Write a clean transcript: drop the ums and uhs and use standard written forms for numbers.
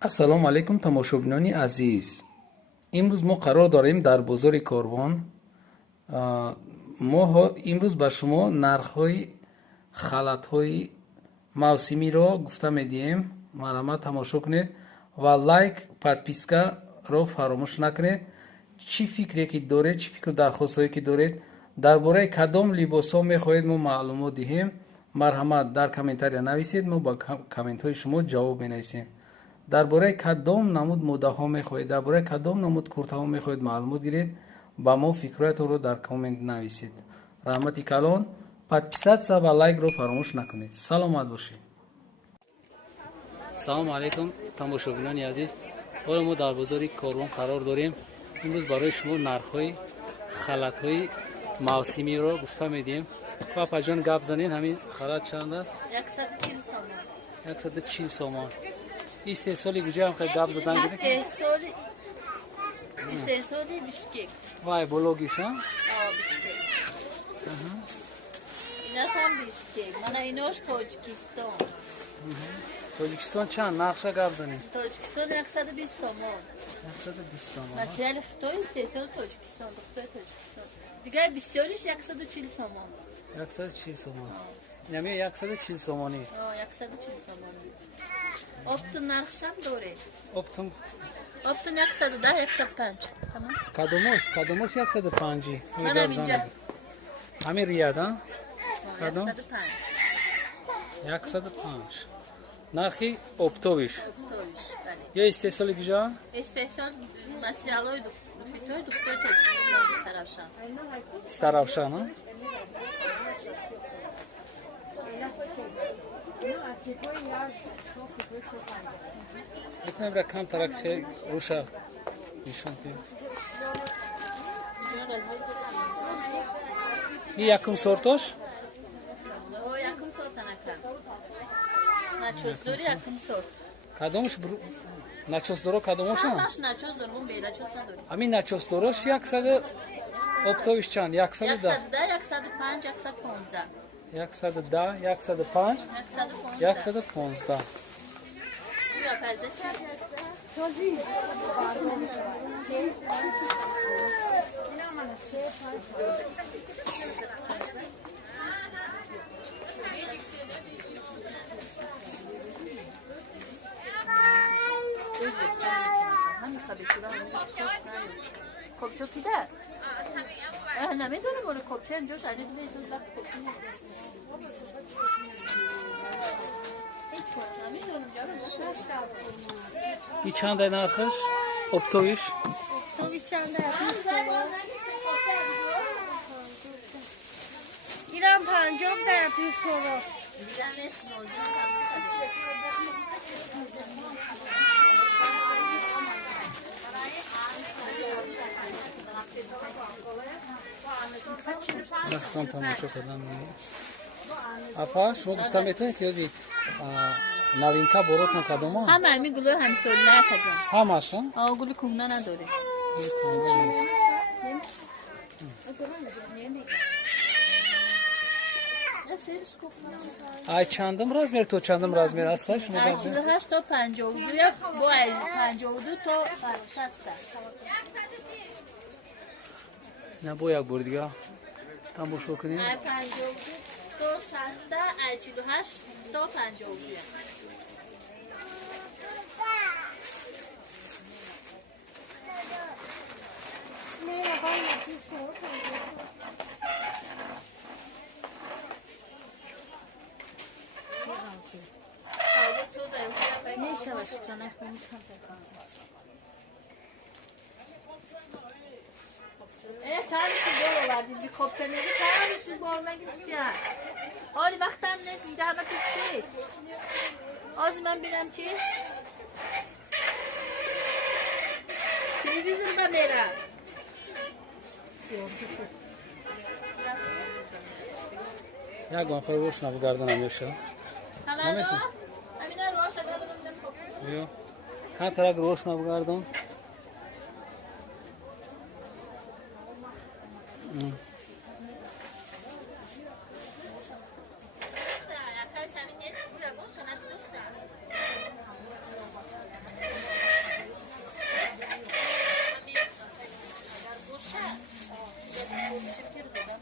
ассалому алайкум тамошобинони азиз. Имрӯз мо қарор дорем дар бозори Корвон мо имрӯз ба шумо нархҳои халатҳои мавсимиро гуфта медиҳем. Марҳамат тамошо кунед ва лайк, подпискаро фаромӯш накунед. Чӣ фикре ки доред, чӣ фикру дархостҳое ки доред, дар бораи кадом либосҳо мехоҳед мо маълумот диҳем, марҳамат дар комментария нависед, мо ба комментҳои шумо ҷавоб менависем. дар бораи кадом намуд моддаҳо мехоҳед, дар бораи кадом намуд куртаҳо мехоҳед маълумот гиред, ба мо фикроятонро дар коммент нависед. раҳмати калон, подписатся ва лайкро фаромӯш накунед. саломат бошед. салому алайкум тамошобинони азиз. ҳоло мо дар бозори Корвон қарор дорем. имрӯз барои шумо нархҳои халатҳои мавсимиро гуфта медиҳем. папаҷон гап занед, ҳамин халат чанд аст? 140 сомон. 140 сомон. истеҳсоли гуҷаам хеле гап задан гирифт. Истеҳсоли Бишкек. Вай бологиша? Бишкек. Инашам Бишкек. Мана инош Тоҷикистон. Тоҷикистон чанд нархша гап занед? Тоҷикистон 120 сомон. 120 сомон. Материали Хитой истеҳсоли Тоҷикистон, Хитой Тоҷикистон. Дигар бисёриш 140 сомон. 140 сомон. Ями 140 сомонӣ. 140 сомонӣ. Оптун нархшам доред. Оптун 110, 105. Тамом. Кадомош 105. Манам инҷа. Ҳамин рияд, а? 105. 105. нархи оптовиш. Оптовиш, бале. Я истеҳсоли гуҷа? Истеҳсол материалҳои Хитой, Хитой Тоҷикистон тарафшан. Тарафшан, а? Метавонем кам тарак хеле руша нишон кунем. И якум сортош? Якум сорт анакам. Начосдори якум сорт. Кадомш начосдоро кадомоша? Ҳамаш начос дорум, беначос надорум. Ҳамин начосдорош 100 оптовиш чанд? 110, 105, 115. 110, 105, 115. Я пазда чи? کپشو کیده؟ نمیدونم ولی کپشه اینجاش علی بده ایتون زفت کپشه نمیدونم جارم 6 این چند ای نرخش؟ اپتویش؟ اپتویش چند ای؟ اینم 50 در پیش سورا اینم اسم نخوان تماشا کردن. اپا شما گفتم میتونید که یازی نوینکا بارات نکدم ها؟ همه همی گلوه هم سال نکدم. همش ها؟ گلوه کهنه نداره. ای چندم رزمیر تو چندم رزمیر هسته شما گفتم؟ 48 تا 52 با 52 تا 60. نه با یک بار دیگه تماشا کنیم. 52 تا 60 48 تا 52. میشه باشه که نخونی چند شو بار آوردی خب که نگه چند شو بار مگه چیه حالی وقتم نیست اینجا همه تو چی آزی من بینم چی تلویزیون با برم یک بانخواه روش نبگردن همیشه همه دو؟ همینه روش بیا کن ترک روش نبگردن شهر. خودشون که رو بدم.